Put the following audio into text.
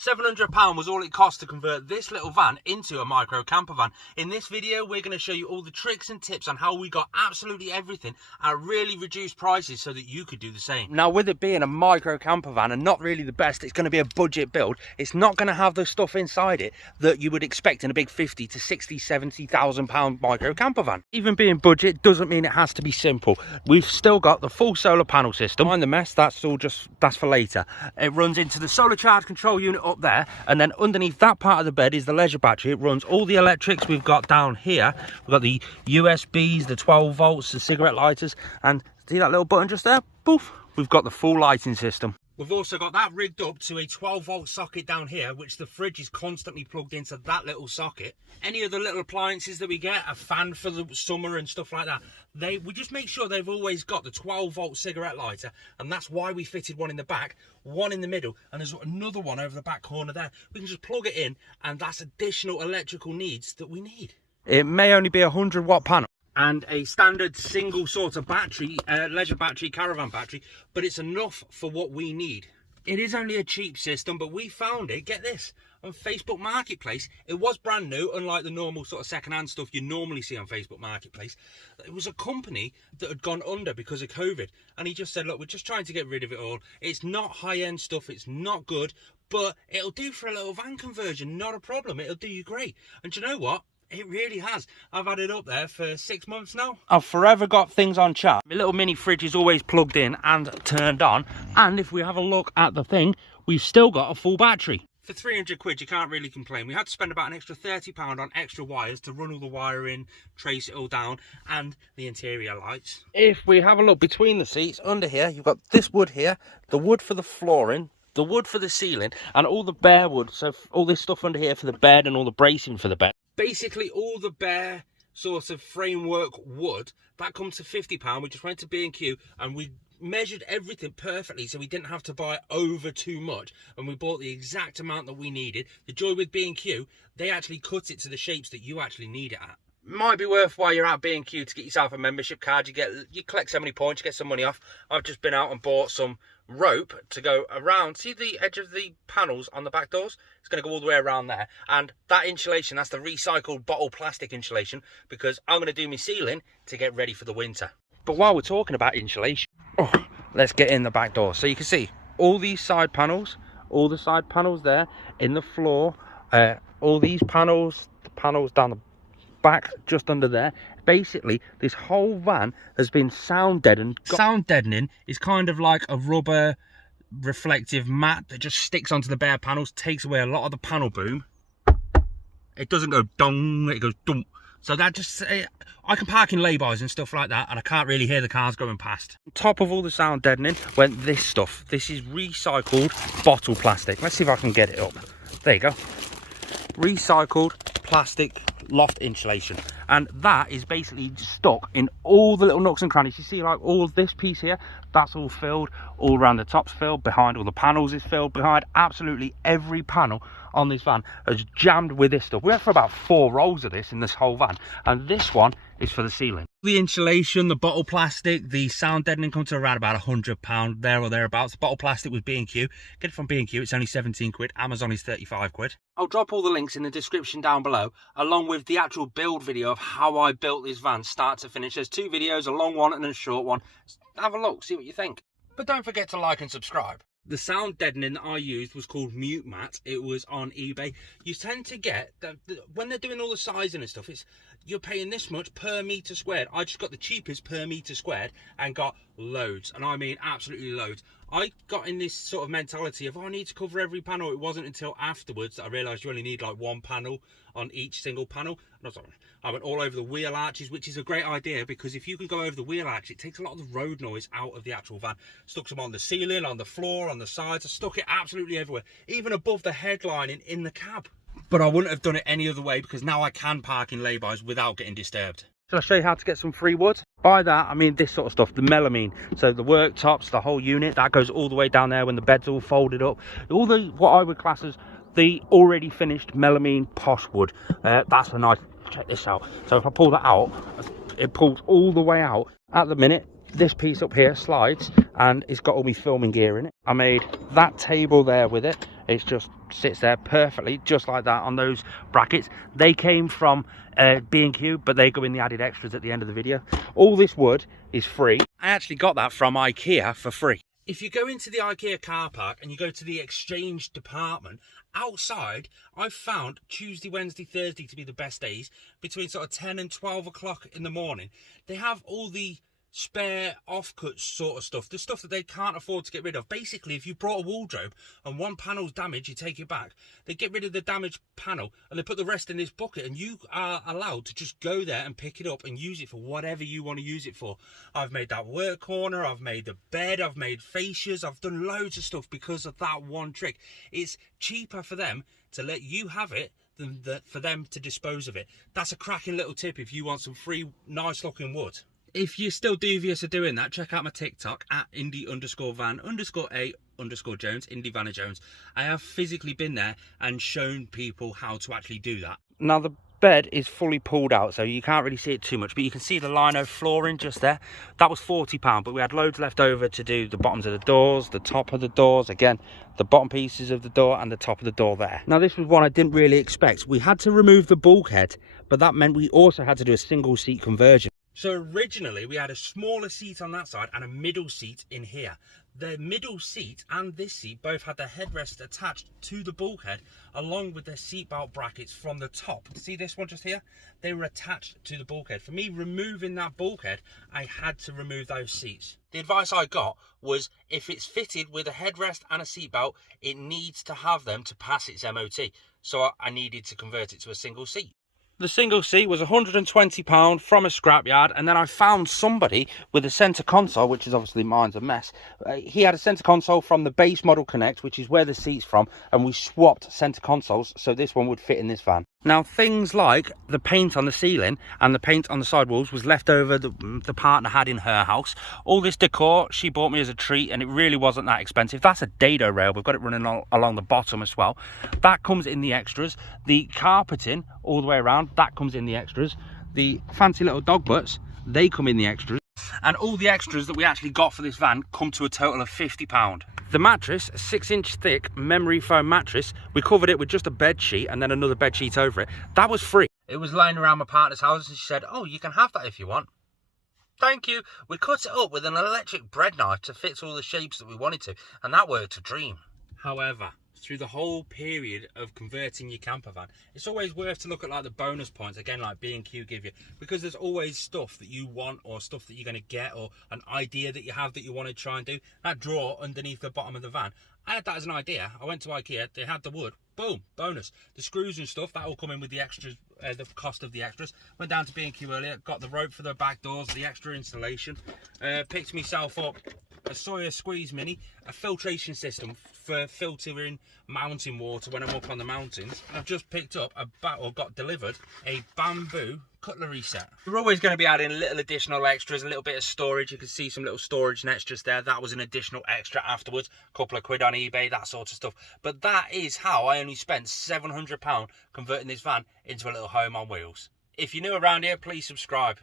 £700 was all it cost to convert this little van into a micro camper van. In this video, we're going to show you all the tricks and tips on how we got absolutely everything at really reduced prices so that you could do the same. Now, with it being a micro camper van and not really the best, it's going to be a budget build. It's not going to have the stuff inside it that you would expect in a big 50 to 60, 70,000 pound micro camper van. Even being budget doesn't mean it has to be simple. We've still got the full solar panel system. Behind the mess, that's for later. It runs into the solar charge control unit up there, and then underneath that part of the bed is the leisure battery. It runs all the electrics we've got down here. We've got the USBs, the 12 volts, the cigarette lighters, and see that little button just there? Poof! We've got the full lighting system. We've also got that rigged up to a 12 volt socket down here, which the fridge is constantly plugged into that little socket. Any of the little appliances that we get, a fan for the summer and stuff like that, we just make sure they've always got the 12 volt cigarette lighter, and that's why we fitted one in the back, one in the middle, and there's another one over the back corner there. We can just plug it in, and that's additional electrical needs that we need. It may only be a 100 watt panel and a standard single sort of battery, leisure battery, caravan battery, but it's enough for what we need. It is only a cheap system, but we found it, get this, on Facebook Marketplace. It was brand new, unlike the normal sort of second-hand stuff you normally see on Facebook Marketplace. It was a company that had gone under because of COVID, and he just said, look, we're just trying to get rid of it all. It's not high-end stuff, it's not good, but it'll do for a little van conversion, not a problem. It'll do you great. And do you know what? It really has. I've had it up there for 6 months now. I've forever got things on chat. My little mini fridge is always plugged in and turned on. And if we have a look at the thing, we've still got a full battery. For 300 quid, you can't really complain. We had to spend about an extra £30 on extra wires to run all the wiring, trace it all down, and the interior lights. If we have a look between the seats, under here, you've got this wood here, the wood for the flooring, the wood for the ceiling, and all the bare wood. So all this stuff under here for the bed and all the bracing for the bed. Basically all the bare sort of framework wood, that comes to £50. We just went to B&Q and we measured everything perfectly so we didn't have to buy over too much, and we bought the exact amount that we needed. The joy with B&Q, they actually cut it to the shapes that you actually need it at. Might be worth while you're at B&Q to get yourself a membership card. You collect so many points, you get some money off. I've just been out and bought some rope to go around. See the edge of the panels on the back doors? It's going to go all the way around there, and that insulation, that's the recycled bottle plastic insulation, because I'm going to do my ceiling to get ready for the winter. But while we're talking about insulation, let's get in the back door. So you can see all these side panels, all the side panels there in the floor, all these panels, the panels down the back just under there. Basically this whole van has been sound deadened. Sound deadening is kind of like a rubber reflective mat that just sticks onto the bare panels, takes away a lot of the panel boom. It doesn't go dong, it goes dum. So that just, I can park in lay-bys and stuff like that, and I can't really hear the cars going past. On top of all the sound deadening went this stuff. This is recycled bottle plastic. Let's see if I can get it up. There you go. Recycled plastic loft insulation, and that is basically stuck in all the little nooks and crannies. You see, like all this piece here, that's all filled, all around the top's filled, behind all the panels is filled, behind absolutely every panel on this van is jammed with this stuff. We went for about 4 rolls of this in this whole van, and this one is for the ceiling. The insulation, the bottle plastic, the sound deadening come to around about £100 there or thereabouts. The bottle plastic was B&Q. Get it from B&Q, it's only 17 quid. Amazon is 35 quid. I'll drop all the links in the description down below, along with the actual build video of how I built this van start to finish. There's 2 videos, a long one and a short one. Have a look, see what you think. But don't forget to like and subscribe. The sound deadening that I used was called Mute Mat. It was on eBay. You tend to get, when they're doing all the sizing and stuff, you're paying this much per metre squared. I just got the cheapest per metre squared and got loads, and I mean absolutely loads. I got in this sort of mentality of, I need to cover every panel. It wasn't until afterwards that I realised you only need like 1 panel on each single panel. And I went all over the wheel arches, which is a great idea, because if you can go over the wheel arch, it takes a lot of the road noise out of the actual van. Stuck them on the ceiling, on the floor, on the sides. I stuck it absolutely everywhere, even above the headlining in the cab. But I wouldn't have done it any other way, because now I can park in lay-bys without getting disturbed. Shall I show you how to get some free wood? By that, I mean this sort of stuff, the melamine. So the worktops, the whole unit, that goes all the way down there when the bed's all folded up. All the, what I would class as the already finished melamine posh wood. That's a nice, check this out. So if I pull that out, it pulls all the way out. At the minute, this piece up here slides, and it's got all my filming gear in it. I made that table there with it. It just sits there perfectly, just like that on those brackets. They came from B&Q, but they go in the added extras at the end of the video. All this wood is free. I actually got that from IKEA for free. If you go into the IKEA car park and you go to the exchange department, outside I've found Tuesday, Wednesday, Thursday to be the best days, between sort of 10 and 12 o'clock in the morning. They have all the spare offcuts sort of stuff, the stuff that they can't afford to get rid of. Basically, if you brought a wardrobe and one panel's damaged, you take it back, they get rid of the damaged panel and they put the rest in this bucket, and you are allowed to just go there and pick it up and use it for whatever you want to use it for. I've made that work corner, I've made the bed, I've made fascias, I've done loads of stuff because of that one trick. It's cheaper for them to let you have it than for them to dispose of it. That's a cracking little tip if you want some free nice looking wood. If you're still dubious of doing that, check out my TikTok at Indy_van_A_Jones, Indy Vanna Jones. I have physically been there and shown people how to actually do that. Now the bed is fully pulled out, so you can't really see it too much, but you can see the lino flooring just there. That was £40, but we had loads left over to do the bottoms of the doors, the top of the doors, again, the bottom pieces of the door and the top of the door there. Now this was one I didn't really expect. We had to remove the bulkhead, but that meant we also had to do a single seat conversion. So originally we had a smaller seat on that side and a middle seat in here. The middle seat and this seat both had the headrest attached to the bulkhead along with their seatbelt brackets from the top. See this one just here? They were attached to the bulkhead. For me, removing that bulkhead, I had to remove those seats. The advice I got was if it's fitted with a headrest and a seatbelt, it needs to have them to pass its MOT. So I needed to convert it to a single seat. The single seat was £120 from a scrapyard, and then I found somebody with a centre console, which is obviously mine's a mess. He had a centre console from the base model Connect, which is where the seat's from, and we swapped centre consoles so this one would fit in this van. Now things like the paint on the ceiling and the paint on the sidewalls was left over the partner had in her house. All this decor she bought me as a treat, and it really wasn't that expensive. That's a dado rail, we've got it running along the bottom as well. That comes in the extras. The carpeting all the way around, that comes in the extras. The fancy little dog butts, they come in the extras. And all the extras that we actually got for this van come to a total of £50. The mattress, a 6-inch thick memory foam mattress, we covered it with just a bed sheet and then another bed sheet over it. That was free. It was laying around my partner's house and she said, "Oh, you can have that if you want." Thank you. We cut it up with an electric bread knife to fit all the shapes that we wanted to, and that worked a dream. However, through the whole period of converting your camper van, it's always worth to look at like the bonus points, again, like B&Q give you, because there's always stuff that you want or stuff that you're going to get or an idea that you have that you want to try and do. That drawer underneath the bottom of the van, I had that as an idea. I went to IKEA, they had the wood, boom, bonus. The screws and stuff, that will come in with the extras, the cost of the extras. Went down to B&Q earlier, got the rope for the back doors, the extra insulation, picked myself up a Sawyer Squeeze Mini, a filtration system for filtering mountain water when I'm up on the mountains. And I've just picked up got delivered a bamboo cutlery set. We're always going to be adding little additional extras, a little bit of storage. You can see some little storage nets just there. That was an additional extra afterwards, a couple of quid on eBay, that sort of stuff. But that is how I only spent £700 converting this van into a little home on wheels. If you're new around here, please subscribe.